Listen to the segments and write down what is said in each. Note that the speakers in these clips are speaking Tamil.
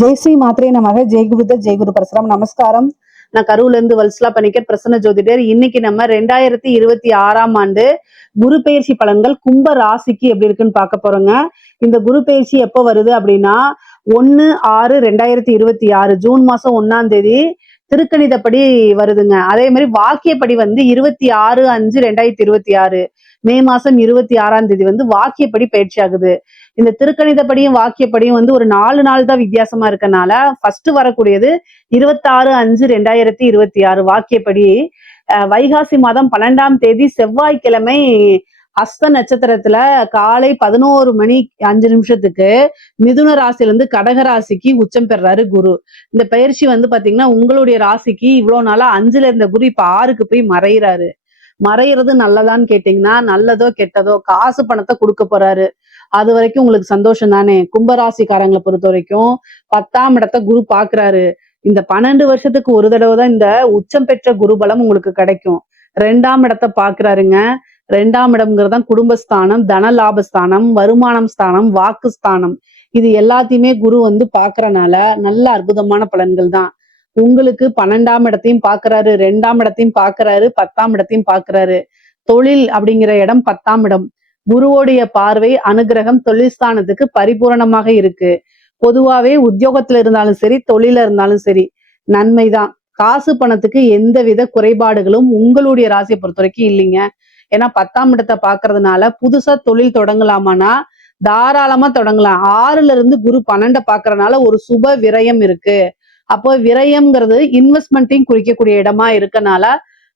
ஜெய் ஸ்ரீ மாத்ரே நமக. ஜெய் குருத ஜெய் குரு பரசுராம். நமஸ்காரம். நான் கரூர்ல இருந்து வல்சலா பணிக்கர் பிரசன்ன ஜோதிடர். இன்னைக்கு நம்ம 2026 ஆண்டு குரு பெயர்ச்சி பலன்கள் கும்ப ராசிக்கு எப்படி இருக்குன்னு பார்க்க போறோங்க. இந்த குரு பெயர்ச்சி எப்போ வருது அப்படின்னா 1/6/2026 ஜூன் மாசம் 1ஆம் தேதி திருக்கணிதப்படி வருதுங்க. அதே மாதிரி வாக்கியப்படி 26/5/2026 மே மாசம் 26ஆம் தேதி வாக்கியப்படி பயிற்சி ஆகுது. இந்த திருக்கணிதப்படியும் வாக்கியப்படியும் ஒரு 4 நாள் தான் வித்தியாசமா இருக்கனால ஃபர்ஸ்ட் வரக்கூடியது 26/5/2026 வாக்கியப்படி வைகாசி மாதம் 12ஆம் தேதி செவ்வாய்க்கிழமை ஹஸ்த நட்சத்திரத்துல காலை 11 மணி 5 நிமிஷத்துக்கு மிதுன ராசியிலிருந்து கடக ராசிக்கு உச்சம் பெறாரு குரு. இந்த பயிற்சி பாத்தீங்கன்னா உங்களுடைய ராசிக்கு இவ்வளவு நாளா 5ல இருந்த குரு இப்ப 6க்கு போய் மறையிறாரு. மறையிறது நல்லதான்னு கேட்டீங்கன்னா நல்லதோ கெட்டதோ காசு பணத்தை கொடுக்க போறாரு. அது வரைக்கும் உங்களுக்கு சந்தோஷம் தானே. கும்பராசிக்காரங்களை பொறுத்த வரைக்கும் 10ஆம் இடத்தை குரு பாக்குறாரு. இந்த 12 வருஷத்துக்கு ஒரு தடவை தான் இந்த உச்சம் பெற்ற குருபலம் உங்களுக்கு கிடைக்கும். 2ஆம் இடத்தை பாக்குறாருங்க. 2ஆம் இடம்ங்கிறதான் குடும்பஸ்தானம், தன லாபஸ்தானம், வருமானம் ஸ்தானம், வாக்கு ஸ்தானம். இது எல்லாத்தையுமே குரு பாக்குறனால நல்ல அற்புதமான பலன்கள் தான். உங்களுக்கு 12ஆம் இடத்தையும் பாக்குறாரு, 2ஆம் இடத்தையும் பாக்குறாரு, 10ஆம் இடத்தையும் பாக்குறாரு. தொழில் அப்படிங்கிற இடம் 10ஆம் இடம். குருவோடைய பார்வை அனுகிரகம் தொழில் ஸ்தானத்துக்கு பரிபூரணமாக இருக்கு. பொதுவாவே உத்தியோகத்துல இருந்தாலும் சரி, தொழில இருந்தாலும் சரி நன்மைதான். காசு பணத்துக்கு எந்தவித குறைபாடுகளும் உங்களுடைய ராசியை பொறுத்த வரைக்கும் இல்லைங்க. ஏன்னா 10ஆம் இடத்தை பாக்குறதுனால புதுசா தொழில் தொடங்கலாமானா தாராளமா தொடங்கலாம். 6ல இருந்து குரு 12 பாக்குறதுனால ஒரு சுப விரயம் இருக்கு. அப்போ விரயம்ங்கிறது இன்வெஸ்ட்மெண்ட்டையும் குறிக்கக்கூடிய இடமா இருக்கனால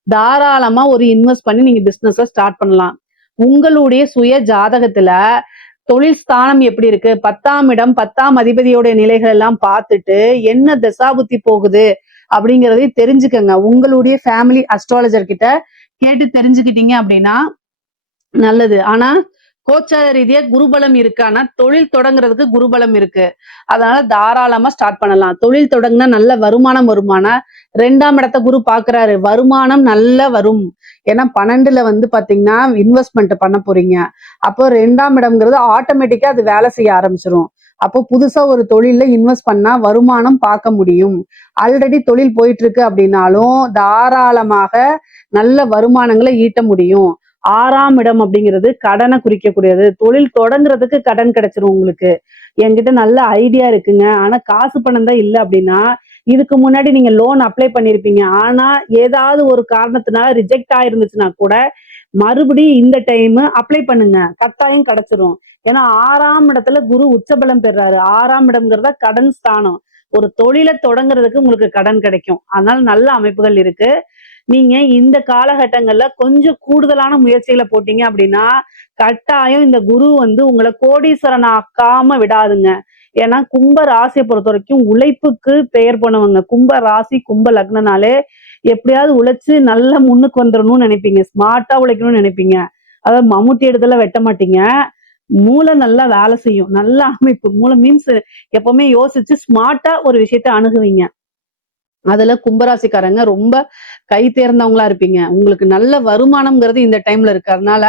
தாராளமா ஒரு இன்வெஸ்ட் பண்ணி நீங்க பிசினஸ் ஸ்டார்ட் பண்ணலாம். உங்களுடைய சுய ஜாதகத்துல தொழில் ஸ்தானம் எப்படி இருக்கு, 10ஆம் இடம் 10ஆம் அதிபதியோட நிலைகள் எல்லாம் பார்த்துட்டு என்ன தசாபுத்தி போகுது அப்படிங்கிறதையும் தெரிஞ்சுக்கங்க. உங்களுடைய ஃபேமிலி அஸ்ட்ராலஜர் கிட்ட கேட்டு தெரிஞ்சுக்கிட்டீங்க அப்படின்னா நல்லது. ஆனா கோச்சார ரீதியா குருபலம் இருக்கானா தொழில் தொடங்குறதுக்கு குருபலம் இருக்கு. அதனால தாராளமா ஸ்டார்ட் பண்ணலாம். தொழில் தொடங்குனா நல்ல வருமானம் வருமானா 2ஆம் இடத்தை குரு பாக்குறாரு. வருமானம் நல்ல வரும். ஏன்னா 12ல பாத்தீங்கன்னா இன்வெஸ்ட்மெண்ட் பண்ண போறீங்க. அப்போ 2ஆம் இடம்ங்கிறது ஆட்டோமேட்டிக்கா அது வேலை செய்ய ஆரம்பிச்சிடும். அப்போ புதுசா ஒரு தொழில இன்வெஸ்ட் பண்ணா வருமானம் பார்க்க முடியும். ஆல்ரெடி தொழில் போயிட்டு இருக்கு அப்படின்னாலும் தாராளமாக நல்ல வருமானங்களை ஈட்ட முடியும். 6ஆம் இடம் அப்படிங்கிறது கடனை குறிக்கக்கூடியது. தொழில் தொடங்குறதுக்கு கடன் கிடைச்சிரும் உங்களுக்கு. என்கிட்ட நல்ல ஐடியா இருக்குங்க, ஆனா காசு பணம் தான் இல்லை அப்படின்னா இதுக்கு முன்னாடி நீங்க லோன் அப்ளை பண்ணிருப்பீங்க. ஆனா ஏதாவது ஒரு காரணத்தினால ரிஜெக்ட் ஆயிருந்துச்சுன்னா கூட மறுபடியும் இந்த டைம் அப்ளை பண்ணுங்க, கட்டாயம் கிடைச்சிரும். ஏன்னா 6ஆம் இடத்துல குரு உச்சபலம் பெறாரு. 6ஆம் இடம்ங்கிறத கடன் ஸ்தானம். ஒரு தொழிலை தொடங்குறதுக்கு உங்களுக்கு கடன் கிடைக்கும். அதனால நல்ல அமைப்புகள் இருக்கு. நீங்க இந்த காலகட்டங்கள்ல கொஞ்சம் கூடுதலான முயற்சிகளை போட்டீங்க அப்படின்னா கட்டாயம் இந்த குரு உங்களை கோடீஸ்வரன் ஆக்காம விடாதுங்க. ஏன்னா கும்ப ராசியை பொறுத்த வரைக்கும் உழைப்புக்கு பெயர் போனவங்க. கும்ப ராசி கும்ப லக்னனாலே எப்படியாவது உழைச்சு நல்ல முன்னுக்கு வந்துடணும்னு நினைப்பீங்க, ஸ்மார்ட்டா உழைக்கணும்னு நினைப்பீங்க. அதாவது மம்முட்டி இடத்துல வெட்ட மாட்டீங்க. மூளை நல்லா வேலை செய்யும். நல்ல அமைப்பு. மூளை மீன்ஸ் எப்பவுமே யோசிச்சு ஸ்மார்ட்டா ஒரு விஷயத்த அணுகுவீங்க. அதுல கும்பராசிக்காரங்க ரொம்ப கை தேர்ந்தவங்களா இருப்பீங்க. உங்களுக்கு நல்ல வருமானம்ங்கிறது இந்த டைம்ல இருக்கு. அதனால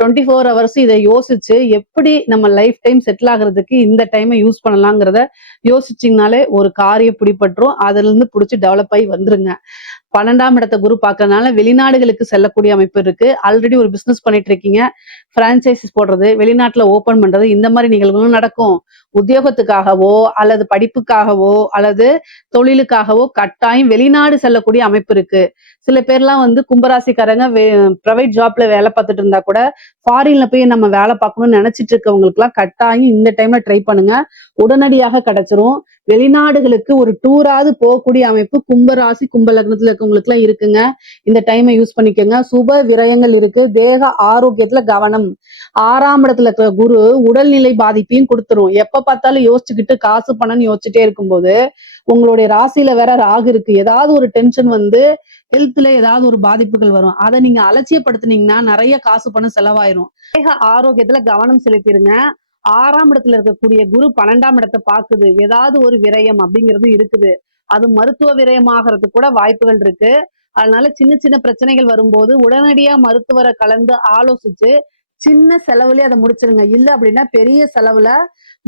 24 ஹவர்ஸ் இதை யோசிச்சு எப்படி நம்ம லைஃப் டைம் செட்டில் ஆகுறதுக்கு இந்த டைமை யூஸ் பண்ணலாங்கிறத யோசிச்சிங்கனாலே ஒரு காரியம் பிடிபட்டுரும். அதுல இருந்து பிடிச்சி டெவலப் ஆகி வந்துருங்க. 12ஆம் இடத்தை குரு பார்க்கறதுனால வெளிநாடுகளுக்கு செல்லக்கூடிய அமைப்பு இருக்கு. ஆல்ரெடி ஒரு பிசினஸ் பண்ணிட்டு இருக்கீங்க, பிரான்சைசிஸ் போடுறது, வெளிநாட்டுல ஓபன் பண்றது, இந்த மாதிரி நிகழ்வுகளும் நடக்கும். உத்தியோகத்துக்காகவோ அல்லது படிப்புக்காகவோ அல்லது தொழிலுக்காகவோ கட்டாயம் வெளிநாடு செல்லக்கூடிய அமைப்பு இருக்கு. சில பேர்லாம் கும்பராசிக்காரங்க பிரைவேட் ஜாப்ல வேலை பார்த்துட்டு இருந்தா கூட ஃபாரின்ல போய் நம்ம வேலை பார்க்கணும்னு நினைச்சிட்டு இருக்கவங்களுக்கு எல்லாம் கட்டாயம் இந்த டைம்ல ட்ரை பண்ணுங்க, உடனடியாக கிடைச்சிரும். வெளிநாடுகளுக்கு ஒரு டூராவது போகக்கூடிய அமைப்பு கும்பராசி கும்ப லக்னத்துல இருக்கவங்களுக்கு எல்லாம் இருக்குங்க. இந்த டைமை யூஸ் பண்ணிக்கோங்க. சுப விரயங்கள் இருக்கு. தேக ஆரோக்கியத்துல கவனம். 6ஆம் இடத்துல இருக்கிற குரு உடல்நிலை பாதிப்பையும் கொடுத்துரும். எப்ப பார்த்தாலும் யோசிச்சுக்கிட்டு காசு பணம்னு யோசிச்சுட்டே இருக்கும்போது உங்களுடைய ராசியில வேற ராகு இருக்கு. ஏதாவது ஒரு டென்ஷன் ஹெல்த்ல ஏதாவது ஒரு பாதிப்புகள் வரும். அதை நீங்க அலட்சியப்படுத்தினீங்கன்னா நிறைய காசு பணம் செலவாயிரும். தேக ஆரோக்கியத்துல கவனம் செலுத்திருங்க. 6ஆம் இடத்துல இருக்கக்கூடிய குரு 12ஆம் இடத்தை பாக்குது. ஏதாவது ஒரு விரயம் அப்படிங்கிறது இருக்குது. அது மருத்துவ விரயமாகறதுக்கு கூட வாய்ப்புகள் இருக்கு. அதனால சின்ன சின்ன பிரச்சனைகள் வரும்போது உடனடியா மருத்துவரை கலந்து ஆலோசிச்சு சின்ன செலவுலயே அதை முடிச்சிருங்க. இல்ல அப்படின்னா பெரிய செலவுல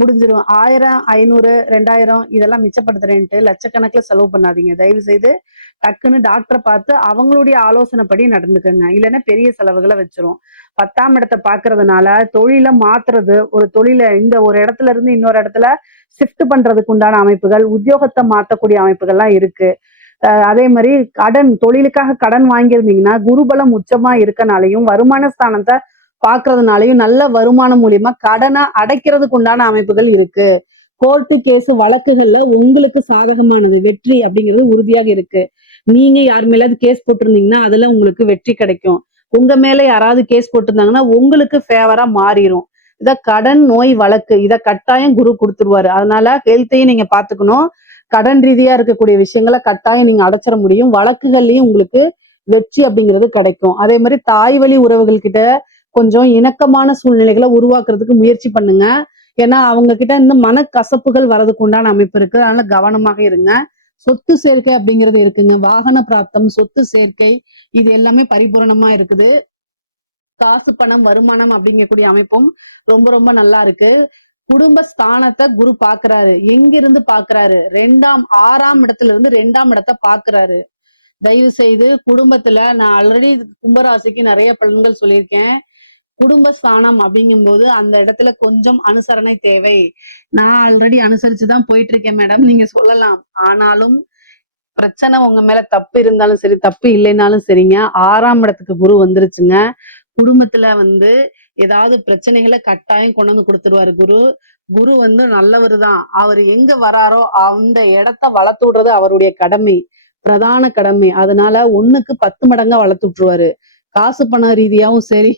முடிஞ்சிடும். 1000, 500, 2000 இதெல்லாம் மிச்சப்படுத்துறேன்ட்டு லட்சக்கணக்குல செலவு பண்ணாதீங்க. தயவு செய்து டக்குன்னு டாக்டரை பார்த்து அவங்களுடைய ஆலோசனைப்படி நடந்துக்கங்க. இல்லைன்னா பெரிய செலவுகளை வச்சிரும். 10ஆம் இடத்தை பாக்குறதுனால தொழிலை மாத்துறது, ஒரு தொழிலை இந்த ஒரு இடத்துல இருந்து இன்னொரு இடத்துல ஷிஃப்ட் பண்றதுக்கு உண்டான அமைப்புகள், உத்தியோகத்தை மாத்தக்கூடிய அமைப்புகள்லாம் இருக்கு. அதே மாதிரி தொழிலுக்காக கடன் வாங்கியிருந்தீங்கன்னா குருபலம் உச்சமா இருக்கனாலையும் வருமான ஸ்தானத்தை பாக்குறதுனாலையும் நல்ல வருமானம் மூலியமா கடனை அடைக்கிறதுக்கு உண்டான அமைப்புகள் இருக்கு. கோர்ட்டு கேஸ் வழக்குகள்ல உங்களுக்கு சாதகமானது வெற்றி அப்படிங்கிறது உறுதியாக இருக்கு. நீங்க யார் மேலாவது கேஸ் போட்டிருந்தீங்கன்னா அதுல உங்களுக்கு வெற்றி கிடைக்கும். உங்க மேல யாராவது கேஸ் போட்டிருந்தாங்கன்னா உங்களுக்கு ஃபேவரா மாறிடும். இத கடன் நோய் வழக்கு இத கட்டாயம் குரு கொடுத்துருவாரு. அதனால ஹெல்த்தையும் நீங்க பாத்துக்கணும். கடன் ரீதியா இருக்கக்கூடிய விஷயங்களை கட்டாயம் நீங்க அடைச்சிட முடியும். வழக்குகள்லயும் உங்களுக்கு வெற்றி அப்படிங்கிறது கிடைக்கும். அதே மாதிரி தாய் வழி உறவுகள் கிட்ட கொஞ்சம் இணக்கமான சூழ்நிலைகளை உருவாக்குறதுக்கு முயற்சி பண்ணுங்க. ஏன்னா அவங்க கிட்ட இருந்து மனக்கசப்புகள் வர்றதுக்கு உண்டான அமைப்பு இருக்கு. அதனால கவனமாக இருங்க. சொத்து சேர்க்கை அப்படிங்கிறது இருக்குங்க. வாகன பிராப்தம், சொத்து சேர்க்கை இது எல்லாமே பரிபூரணமா இருக்குது. காசு பணம் வருமானம் அப்படிங்கக்கூடிய அமைப்பும் ரொம்ப ரொம்ப நல்லா இருக்கு. குடும்ப ஸ்தானத்தை குரு பாக்குறாரு. எங்கிருந்து பாக்குறாரு? 6ஆம் இடத்துல இருந்து 2ஆம் இடத்தை பாக்குறாரு. தயவு செய்து குடும்பத்துல நான் ஆல்ரெடி கும்பராசிக்கு நிறைய பலன்கள் சொல்லியிருக்கேன். குடும்ப ஸ்தானம் அப்படிங்கும்போது அந்த இடத்துல கொஞ்சம் அனுசரணை தேவை. நான் ஆல்ரெடி அனுசரிச்சுதான் போயிட்டு இருக்கேன் மேடம் நீங்க சொல்லலாம். ஆனாலும் பிரச்சனை உங்க மேல தப்பு இருந்தாலும் சரி, தப்பு இல்லைனாலும் சரிங்க, 6ஆம் இடத்துக்கு குரு வந்துருச்சுங்க. குடும்பத்துல ஏதாவது பிரச்சனைகளை கட்டாயம் கொண்டு வந்து கொடுத்துருவாரு குரு. குரு நல்லவர் தான். அவர் எங்க வராரோ அந்த இடத்த வளர்த்து விடுறது அவருடைய கடமை, பிரதான கடமை. அதனால 1க்கு 10 மடங்கா வளர்த்து விட்டுருவாரு. காசு பண ரீதியாவும் சரி,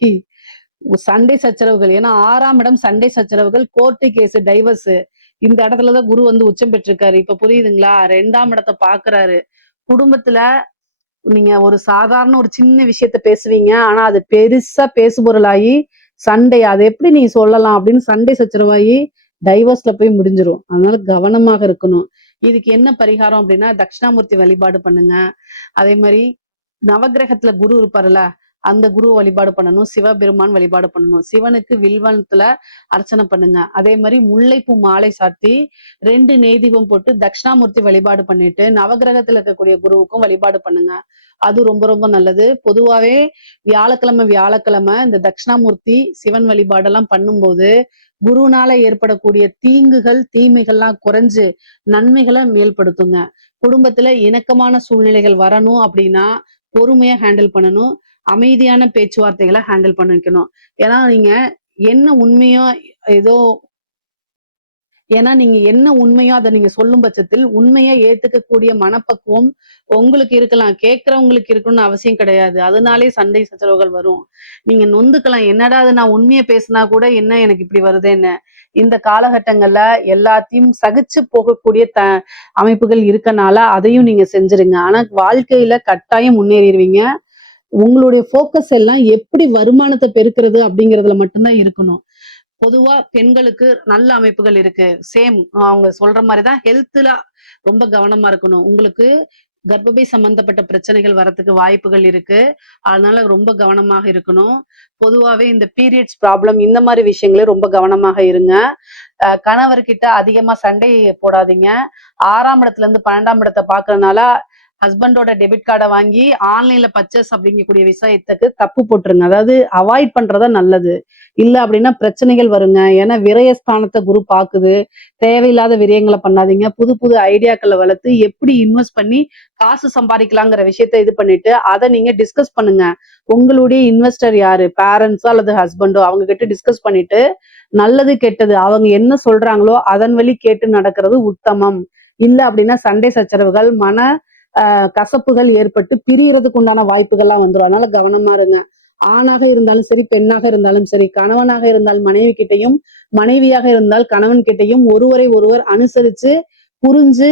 சண்டை சச்சரவுகள். ஏன்னா 6ஆம் இடம் சண்டை சச்சரவுகள், கோர்ட்டு கேஸ், டைவர்ஸ் இந்த இடத்துலதான் குரு உச்சம் பெற்றிருக்காரு. இப்ப புரியுதுங்களா? 2ஆம் இடத்தை பாக்குறாரு. குடும்பத்துல நீங்க ஒரு சாதாரண ஒரு சின்ன விஷயத்த பேசுவீங்க. ஆனா அது பெருசா பேசுபொருளாகி சண்டை, அதை எப்படி நீ சொல்லலாம் அப்படின்னு சண்டை சச்சரவாகி டைவர்ஸ்ல போய் முடிஞ்சிரும். அதனால கவனமாக இருக்கணும். இதுக்கு என்ன பரிகாரம் அப்படின்னா தட்சிணாமூர்த்தி வழிபாடு பண்ணுங்க. அதே மாதிரி நவகிரகத்துல குரு இருப்பாருல்ல அந்த குரு வழிபாடு பண்ணணும். சிவபெருமான் வழிபாடு பண்ணணும். சிவனுக்கு வில்வனத்துல அர்ச்சனை பண்ணுங்க. அதே மாதிரி முல்லைப்பூ மாலை சாத்தி 2 நெய் தீபம் போட்டு தட்சிணாமூர்த்தி வழிபாடு பண்ணிட்டு நவகிரகத்துல இருக்கக்கூடிய குருவுக்கும் வழிபாடு பண்ணுங்க. அது ரொம்ப ரொம்ப நல்லது. பொதுவாவே வியாழக்கிழமை இந்த தட்சிணாமூர்த்தி சிவன் வழிபாடெல்லாம் பண்ணும்போது குருனால ஏற்படக்கூடிய தீங்குகள் தீமைகள்லாம் குறைஞ்சு நன்மைகளை மேல்படுத்துங்க. குடும்பத்துல இணக்கமான சூழ்நிலைகள் வரணும் அப்படின்னா பொறுமையா ஹேண்டில் பண்ணணும். அமைதியான பேச்சுவார்த்தைகளை ஹேண்டில் பண்ணிக்கணும். ஏன்னா நீங்க என்ன உண்மையோ ஏதோ ஏன்னா நீங்க என்ன உண்மையோ அதை நீங்க சொல்லும் பட்சத்தில் உண்மையை ஏத்துக்கக்கூடிய மனப்பக்குவம் உங்களுக்கு இருக்கலாம். கேட்கறவங்களுக்கு இருக்கணும்னு அவசியம் கிடையாது. அதனாலே சண்டை சச்சரவுகள் வரும். நீங்க நொந்துக்கலாம். என்னடா அது நான் உண்மையை பேசினா கூட என்ன எனக்கு இப்படி வருதுன்னு. இந்த காலகட்டங்கள்ல எல்லாத்தையும் சகிச்சு போகக்கூடிய அமைப்புகள் இருக்கனால அதையும் நீங்க செஞ்சிருங்க. ஆனா வாழ்க்கையில கட்டாயம் முன்னேறிடுவீங்க. உங்களுடைய போக்கஸ் எல்லாம் எப்படி வருமானத்தை பெருக்கிறது அப்படிங்கறதுல மட்டும்தான் இருக்கணும். பொதுவா பெண்களுக்கு நல்ல அமைப்புகள் இருக்கு. சேம் அவங்க சொல்ற மாதிரிதான் ஹெல்த்ல ரொம்ப கவனமா இருக்கணும். உங்களுக்கு கர்ப்பப்பை சம்பந்தப்பட்ட பிரச்சனைகள் வரத்துக்கு வாய்ப்புகள் இருக்கு. அதனால ரொம்ப கவனமாக இருக்கணும். பொதுவாவே இந்த பீரியட்ஸ் ப்ராப்ளம் இந்த மாதிரி விஷயங்களே ரொம்ப கவனமாக இருங்க. கணவர்கிட்ட அதிகமா சண்டை போடாதீங்க. 6ஆம் இடத்துல இருந்து 12ஆம் இடத்தை பாக்குறதுனால ஹஸ்பண்டோட டெபிட் கார்டை வாங்கி ஆன்லைன்ல பர்ச்சேஸ் அப்படிங்கக்கூடிய விஷயத்துக்கு தப்பு போட்டுருங்க. அதாவது அவாய்ட் பண்றதா நல்லது. இல்ல அப்படின்னா பிரச்சனைகள் வருங்க. ஏன்னா விரயஸ்தானத்தை குரு பாக்குது. தேவையில்லாத விரயங்களை பண்ணாதீங்க. புது புது ஐடியாக்களை வளர்த்து எப்படி இன்வெஸ்ட் பண்ணி காசு சம்பாதிக்கலாங்கிற விஷயத்த இது பண்ணிட்டு அதை நீங்க டிஸ்கஸ் பண்ணுங்க. உங்களுடைய இன்வெஸ்டர் யாரு? பேரண்ட்ஸோ அல்லது ஹஸ்பண்டோ அவங்க கிட்ட டிஸ்கஸ் பண்ணிட்டு நல்லது கெட்டது அவங்க என்ன சொல்றாங்களோ அதன் வழி கேட்டு நடக்கிறது உத்தமம். இல்ல அப்படின்னா சண்டை சச்சரவுகள் கசப்புகள் ஏற்பட்டு பிரியறதுக்கு உண்டான வாய்ப்புகள்லாம் வந்துடும். அதனால கவனமா இருங்க. ஆணாக இருந்தாலும் சரி, பெண்ணாக இருந்தாலும் சரி, கணவனாக இருந்தால் மனைவி கிட்டையும், மனைவியாக இருந்தால் கணவன் கிட்டையும் ஒருவரை ஒருவர் அனுசரிச்சு புரிஞ்சு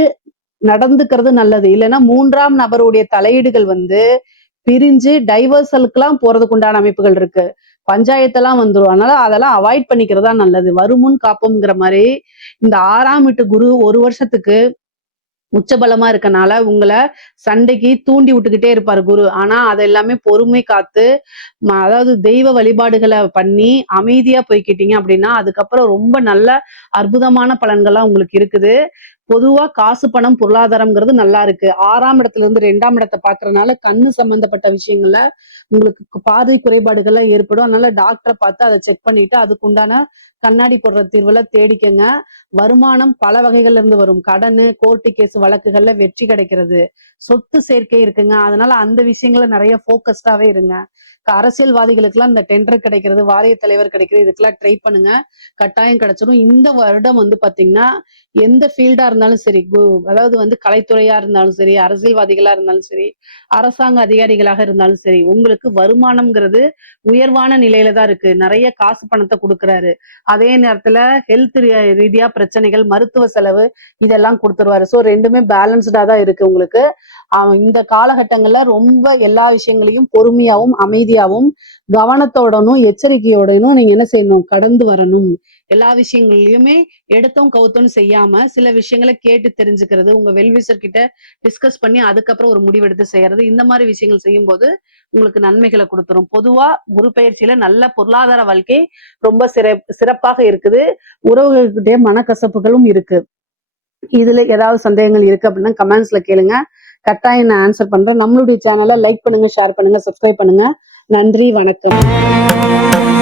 நடந்துக்கிறது நல்லது. இல்லைன்னா 3ஆம் நபருடைய தலையீடுகள் பிரிஞ்சு டைவர்சலுக்குலாம் போறதுக்கு உண்டான அமைப்புகள் இருக்கு. பஞ்சாயத்தெல்லாம் வந்துடும். அதனால அதெல்லாம் அவாய்ட் பண்ணிக்கிறதா நல்லது. வருமுன் காப்போம்ங்கிற மாதிரி இந்த 6ஆம் வீட்டு குரு 1 வருஷத்துக்கு உச்சபலமா இருக்கனால உங்களை சண்டைக்கு தூண்டி விட்டுக்கிட்டே இருப்பாரு குரு. ஆனா அது எல்லாமே பொறுமை காத்து அதாவது தெய்வ வழிபாடுகளை பண்ணி அமைதியா போய்க்கிட்டீங்க அப்படின்னா அதுக்கப்புறம் ரொம்ப நல்ல அற்புதமான பலன்கள்லாம் உங்களுக்கு இருக்குது. பொதுவா காசு பணம் பொருளாதாரம்ங்கிறது நல்லா இருக்கு. 6ஆம் இடத்துல இருந்து 2ஆம் இடத்தை பாக்குறதுனால கண்ணு சம்பந்தப்பட்ட விஷயங்கள்ல உங்களுக்கு பார்வை குறைபாடுகள்லாம் ஏற்படும். அதனால டாக்டரை பார்த்து அதை செக் பண்ணிட்டு அதுக்கு உண்டான கண்ணாடி போடுற தீர்வுல தேடிக்கங்க. வருமானம் பல வகைகள்ல இருந்து வரும். கடனு, கோர்ட்டு கேஸ் வழக்குகள்ல வெற்றி கிடைக்கிறது. சொத்து சேர்க்கை இருக்குங்க. அதனால அந்த விஷயங்கள நிறைய போக்கஸ்டாவே இருங்க. அரசியல்வாதிகளுக்கு எல்லாம் இந்த டெண்டர் கிடைக்கிறது, வாரிய தலைவர் கிடைக்கிறது, இதுக்கெல்லாம் ட்ரை பண்ணுங்க. கட்டாயம் கிடைச்சிடும். இந்த வருடம் பாத்தீங்கன்னா எந்த ஃபீல்டா இருந்தாலும் சரி, அதாவது கலைத்துறையா இருந்தாலும் சரி, அரசியல்வாதிகளா இருந்தாலும் சரி, அரசாங்க அதிகாரிகளாக இருந்தாலும் சரி, உங்களுக்கு வருமானம்ங்கிறது உயர்வான நிலையில தான் இருக்கு. நிறைய காசு பணத்தை கொடுக்குறாரு. அதே நேரத்துல ஹெல்த் ரீதியா பிரச்சனைகள், மருத்துவ செலவு இதெல்லாம் கொடுத்துருவாரு. ஸோ ரெண்டுமே பேலன்ஸ்டா தான் இருக்கு உங்களுக்கு. இந்த காலகட்டங்கள்ல ரொம்ப எல்லா விஷயங்களையும் பொறுமையாவும் அமைதியாவும் கவனத்தோடனும் எச்சரிக்கையோடனும் நீங்க என்ன செய்யணும், கடந்து வரணும். எல்லா விஷயங்களையுமே எடுத்தோம் கவுத்தோம் செய்யாம சில விஷயங்களை கேட்டு தெரிஞ்சுக்கிறது, உங்க வெல்விசர் கிட்ட டிஸ்கஸ் பண்ணி அதுக்கப்புறம் ஒரு முடிவெடுத்து செய்யறது, இந்த மாதிரி விஷயங்கள் செய்யும் போது உங்களுக்கு நன்மைகளை கொடுத்துரும். பொதுவா குரு பயிற்சியில நல்ல பொருளாதார வாழ்க்கை ரொம்ப சிறப்பாக இருக்குது. உறவுகள்கிட்டே மனக்கசப்புகளும் இருக்கு. இதுல ஏதாவது சந்தேகங்கள் இருக்கு அப்படின்னா கமெண்ட்ஸ்ல கேளுங்க. கட்டாயம் நான் ஆன்சர் பண்றேன். நம்மளுடைய சேனலை லைக் பண்ணுங்க, ஷேர் பண்ணுங்க, சப்ஸ்கிரைப் பண்ணுங்க. நன்றி, வணக்கம்.